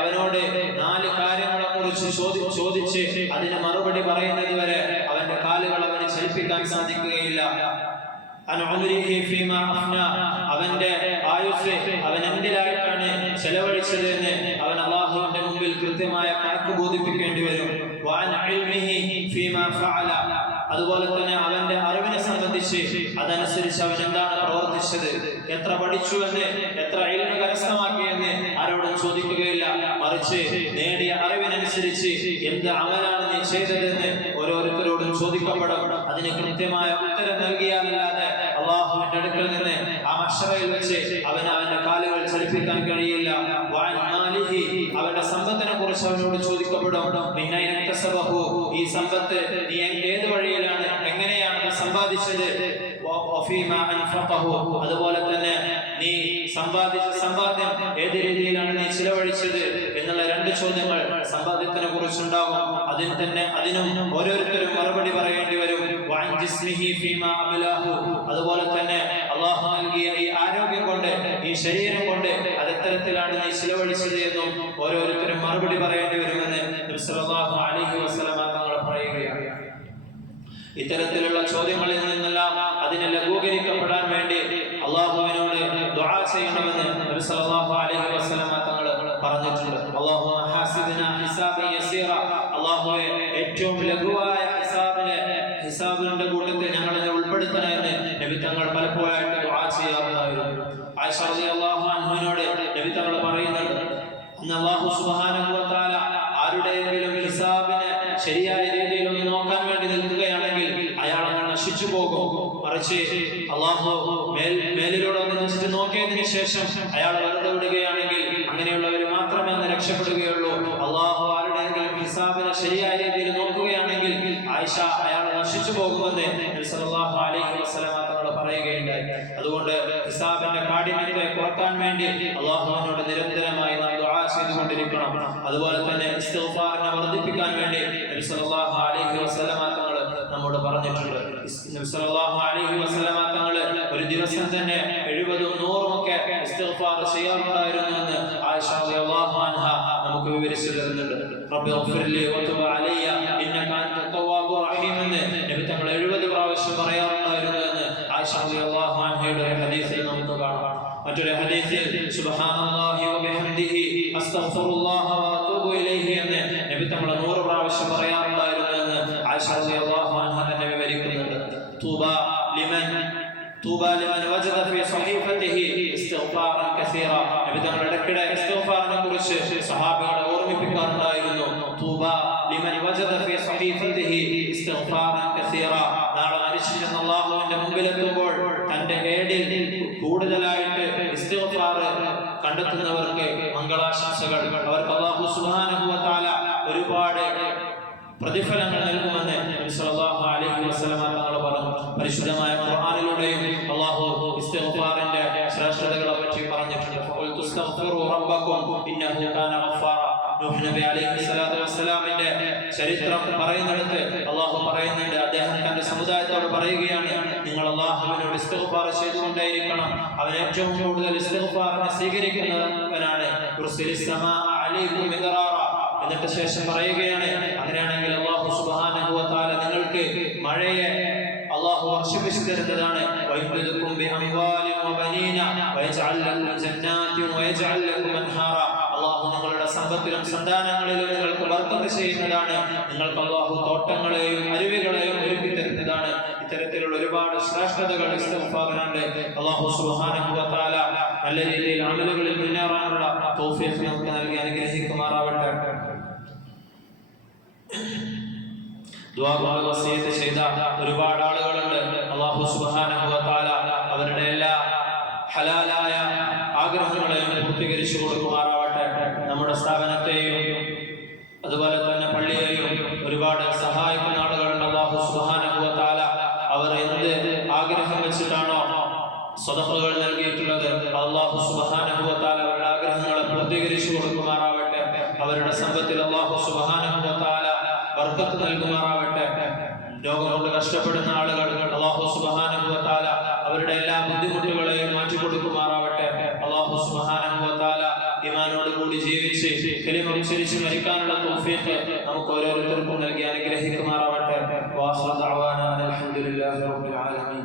അവനോട് 4 കാര്യങ്ങളെ കുറിച്ച് ചോദിച്ച് അതിന് മറുപടി പറയുന്നത് വരെ അവന്റെ കാലുകൾ അവന് ചലിപ്പിക്കാൻ സാധിക്കുകയില്ല. അവന്റെ ആയുസ് അവൻ എന്തിലായിട്ടാണ് ചെലവഴിച്ചത് എന്ന് അവൻ അല്ലാഹുവിന്റെ മുമ്പിൽ കൃത്യമായ കണക്ക് ബോധിപ്പിക്കേണ്ടി വരും. അതുപോലെ തന്നെ അവന്റെ അറിവിനെ സംബന്ധിച്ച് അതനുസരിച്ച് അവൻ എന്താണ് പ്രവർത്തിച്ചത്, എത്ര പഠിച്ചു എന്ന്, എത്ര ഇൽമു കരസ്ഥമാക്കി എന്ന് ആരോടും ചോദിക്കുകയില്ല. മറിച്ച് നേടിയ അറിവിനനുസരിച്ച് എന്ത് അമലാണ് നീ ചെയ്തതെന്ന് ഓരോരുത്തരോടും ചോദിക്കപ്പെടും. അതിന് കൃത്യമായ ഉത്തരം നൽകിയാലല്ലാതെ അള്ളാഹുവിന്റെ അടുക്കൽ നിന്ന് ആ മഹ്ശറയിൽ വെച്ച് അവന്റെ കാലുകൾ ചലിപ്പിക്കാൻ കഴിയില്ല. അവന്റെ സമ്പത്തിനെ കുറിച്ച് അവനോട് ചോദിക്കപ്പെടും. ഈ സമ്പത്ത് നീ ഏത് വഴിയിലാണ്, എങ്ങനെയാണ് സമ്പാദിച്ചത്, അതുപോലെ തന്നെ നീ സമ്പാദിച്ച സമ്പാദ്യം ഏത് രീതിയിലാണ് നീ ചിലവഴിച്ചത് എന്നുള്ള 2 ചോദ്യങ്ങൾ സമ്പാദ്യത്തിനെ കുറിച്ചുണ്ടാകും. അതിനും ഓരോരുത്തരും മറുപടി പറയേണ്ടി വരും. അതുപോലെ തന്നെ അള്ളാഹു നൽകിയ ഈ ആരോഗ്യം കൊണ്ട്, ഈ ശരീരം കൊണ്ട് അതെത്തരത്തിലാണ് നീ ചിലവഴിച്ചത് എന്നും ഓരോരുത്തരും മറുപടി പറയേണ്ടി വരുമെന്ന് നബി സല്ലല്ലാഹു അലൈഹി വസല്ലം തങ്ങൾ പറയുകയാണ്. ഇത്തരത്തിലുള്ള ചോദ്യങ്ങളിൽ നിന്നെല്ലാം അതിനെ ലഘൂകരിക്കപ്പെടാൻ വേണ്ടി അള്ളാഹുവിനോട് ദുആ ചെയ്യണമെന്ന് നബി സല്ലല്ലാഹു അലൈഹി വസല്ലം തങ്ങൾ പറഞ്ഞിട്ടുണ്ട്. അല്ലാഹുമ്മ ഹാസിബ്നാ ഹിസാബൻ യസീറ, അല്ലാഹുവേ ഏറ്റവും ലഘുവായ ഹിസാബിന്റെ കൂട്ടത്തിൽ ഞങ്ങളെ ഉൾപ്പെടുത്തണമെന്ന് നബി തങ്ങൾ പലപ്പോഴായിട്ട് ദുആ ചെയ്യാറുണ്ടായിരുന്നു. ആയിഷ റളിയല്ലാഹു അൻഹയോട് നബി തങ്ങൾ പറയുന്നുണ്ട്, അന്ന് അല്ലാഹു സുബ്ഹാനഹു വ തആല ആരുടെയെങ്കിലും ഹിസാബിനെ ശരിയായ രീതിയിൽ ഒന്ന് നോക്കാൻ വേണ്ടി നിൽക്കുകയാണെങ്കിൽ അയാൾ നശിച്ചു പോകും. മറിച്ച് അള്ളാഹു മേലിലൂടെ ഒന്ന് വെച്ചിട്ട് നോക്കിയതിനു ശേഷം അയാൾ വെറുതെ വിടുകയാണെങ്കിൽ അങ്ങനെയുള്ളവർ മാത്രമേ അന്ന് രക്ഷപ്പെടുകയുള്ളൂ. അള്ളാഹു ആരുടെയെങ്കിലും ഹിസാബിനെ ശരിയായ രീതിയിൽ നോക്കുകയാണെങ്കിൽ ആയിഷ അയാൾ നശിച്ചു പോകുമെന്ന് നബി സല്ലല്ലാഹു അലൈഹി വസല്ലം തങ്ങൾ പറയുകയുണ്ടായി. അതുകൊണ്ട് ഹിസാബിന്റെ കാഠിന്യത്തെ കുറക്കാൻ വേണ്ടി അള്ളാഹുവിനോട് നിരന്തരമായി നാം ദുആ ചെയ്തുകൊണ്ടിരിക്കണം. അതുപോലെ തന്നെ ഇസ്തിഗ്ഫാറിനെ വർദ്ധിപ്പിക്കാൻ വേണ്ടി നബി സല്ലല്ലാഹു അലൈഹി വസല്ലം തങ്ങൾ നമ്മോട് പറഞ്ഞിട്ടുണ്ട്. നബി സല്ലല്ലാഹു അലൈഹി വസല്ലം തങ്ങൾ ഒരു ദിവസം തന്നെ 70 100 ഒക്കെ ഇസ്തിഗ്ഫാർ ചെയ്യാറുണ്ടായിരുന്നു എന്ന് ആയിഷ റളിയല്ലാഹു അൻഹ നമുക്ക് വിവരിച്ചു തരുന്നുണ്ട്. റബ്ബി ഗ്ഫിർലി വതുബ് അലയ്യ ഇന്നക അൻത തവ്വാബുർ റഹീം എന്ന് നബി തങ്ങൾ 70 പ്രാവശ്യം പറയാറുണ്ടായിരുന്നു എന്ന് ആയിഷ റളിയല്ലാഹു അൻഹയുടെ ഒരു ഹദീസിൽ നമുക്ക് കാണാം. മറ്റൊരു ഹദീസിൽ സുബ്ഹാനല്ലാഹി വബിഹംദിഹി അസ്തഗ്ഫിറുല്ലാഹ വഅതൂബു ഇലൈഹി എന്ന് നബി തങ്ങൾ 100 പ്രാവശ്യം പറയാറുണ്ടായിരുന്നു എന്ന് ആയിഷ റളിയല്ലാഹു അൻഹ തന്നെ വിവരിക്കുന്നുണ്ട്. തൂബ ലിമൻ വജദ ഫീ സ്വഹീഫതിഹി ഇസ്തിഗ്ഫാറൻ കസീറ. നബി തങ്ങൾ ഇടയ്ക്കിടെ ഇസ്തിഗ്ഫാറിനെ കുറിച്ച് സഹാബികളെ ഓർമ്മിപ്പിക്കാറുണ്ടായിരുന്നു. തൂബ ലിമൻ വജദ ഫീ സ്വഹീഫതിഹി ഇസ്തിഗ്ഫാറൻ കസീറ. നാളെ മനുഷ്യൻ അല്ലാഹുവിന്റെ മുമ്പിലെത്തുമ്പോൾ തന്റെ ഏടിൽ കൂടുതലായിട്ട് ഇസ്തിഗ്ഫാർ കണ്ടെത്തുന്നവർക്ക് മംഗളാശംസകൾ. അവർക്ക് അല്ലാഹു സുബ്ഹാനഹു വ തആല ഒരുപാട് പ്രതിഫലങ്ങൾ നൽകുമെന്ന് നബി സല്ലല്ലാഹു അലൈഹി വസല്ലം തങ്ങൾ പറഞ്ഞു. പരിശുദ്ധമായ ഖുർആനിലൂടെയും അല്ലാഹു ഇസ്തിഗ്ഫാറിന്റെ ശ്രേഷ്ഠതകളെ പറ്റി പറഞ്ഞിട്ടുണ്ട്. ഫഖുൽതു ഇസ്തഗ്ഫിറു റബ്ബക്കും ഇന്നഹു കാന ഗഫാറ. നൂഹ് നബി അലൈഹി സ്വലാത്തു വസ്സലാമിന്റെ ചരിത്രം പറയുന്നിടത്ത് അല്ലാഹു പറയുന്നുണ്ട്, അദ്ദേഹം തന്റെ സമുദായത്തോട് പറയുകയാണ്, നിങ്ങൾ അല്ലാഹുവിനോട് ഇസ്തിഗ്ഫാർ ചെയ്തുകൊണ്ടേയിരിക്കണം. അവൻ ഏറ്റവും കൂടുതൽ ഇസ്തിഗ്ഫാറിനെ സ്വീകരിക്കുന്നവനാണ്. യുർസിലിസ് സമാഅ അലൈക്കും മിദ്റാറ. എന്നിട്ട് ശേഷം പറയുകയാണ്, അങ്ങനെയാണെങ്കിൽ അല്ലാഹു സുബ്ഹാനഹു വ തആല നിങ്ങൾക്ക് മഴയെ അല്ലാഹു വർഷിപ്പിച്ചു തരുന്നതാണ്. വയംദിദുകും ബിഅംവാലിൻ വബനീന വയജഅൽ ലക്കും ജന്നാത്തിൻ വയജഅൽ ലക്കും അൻഹാറ. അല്ലാഹു നിങ്ങളുടെ സമ്പത്തിലും സന്താനങ്ങളിലും നിങ്ങൾക്ക് ബർക്കത്ത് ചെയ്യുന്നതാണ്. നിങ്ങൾക്ക് അല്ലാഹു തോട്ടങ്ങളെയും അരുവികളെയും ഒരുക്കി തരുന്നതാണ്. ഇത്തരത്തിലുള്ള ഒരുപാട് ശ്രേഷ്ഠതകൾ ഇസ്തിഗ്ഫാറിനുണ്ട്. അല്ലാഹു സുബ്ഹാനഹു വ തആല നല്ല രീതിയിൽ അമലുകളിൽ മുന്നേറാനുള്ള തൗഫീഖ് നമുക്ക് നൽകി അനുഗ്രഹിക്കുമാറാവട്ടെ. ദുആ കൊണ്ട് വസിയത്ത് ചെയ്ത ഒരുപാട് ആളുകളുണ്ട്. അല്ലാഹു സുബ്ഹാനഹു വ തആല അവരുടെ എല്ലാ ഹലാലായ ആഗ്രഹങ്ങളെയും പൂർത്തീകരിച്ചു കൊടുക്കുമാറാവട്ടെ. നമ്മുടെ സ്ഥാപനത്തെയും അതുപോലെ തന്നെ പള്ളിയെയും ഒരുപാട് സഹായിക്കുന്ന ആളുകളുണ്ട്. അല്ലാഹു സുബ്ഹാനഹു വ തആല അവർ എന്ത് ആഗ്രഹം വെച്ചിട്ടാണോ സദഖകൾ നൽകിയിട്ടുള്ളത്, അല്ലാഹു സുബ്ഹാനഹു വ തആല അവരുടെ ആഗ്രഹങ്ങളെ പൂർത്തീകരിച്ചു കൊടുക്കുമാറാവട്ടെ. അവരുടെ സമ്പത്തിൽ അല്ലാഹു സുബ്ഹാനഹു വ തആല ബർക്കത്ത് നൽകുമാറാവട്ടെ. രോഗം കൊണ്ട് കഷ്ടപ്പെടുന്ന ആളുകൾ അല്ലാഹു സുബ്ഹാനഹു വ തആല അവരുടെ എല്ലാ ബുദ്ധിമുട്ടുകളെയും മാറ്റി കൊടുക്കുമാറാവട്ടെ. അല്ലാഹു സുബ്ഹാനഹു വ തആല ഈമാനോട് കൂടി ജീവിച്ച് കലിമ ഉച്ചരിച്ച് മരിക്കാനുള്ള തൗഫീഖ് നമുക്ക് ഓരോരുത്തർക്കും നൽകി അനുഗ്രഹിക്കുമാറാവട്ടെ. വാഖിറു ദഅവാനാ അൽഹംദുലില്ലാഹി റബ്ബിൽ ആലമീൻ.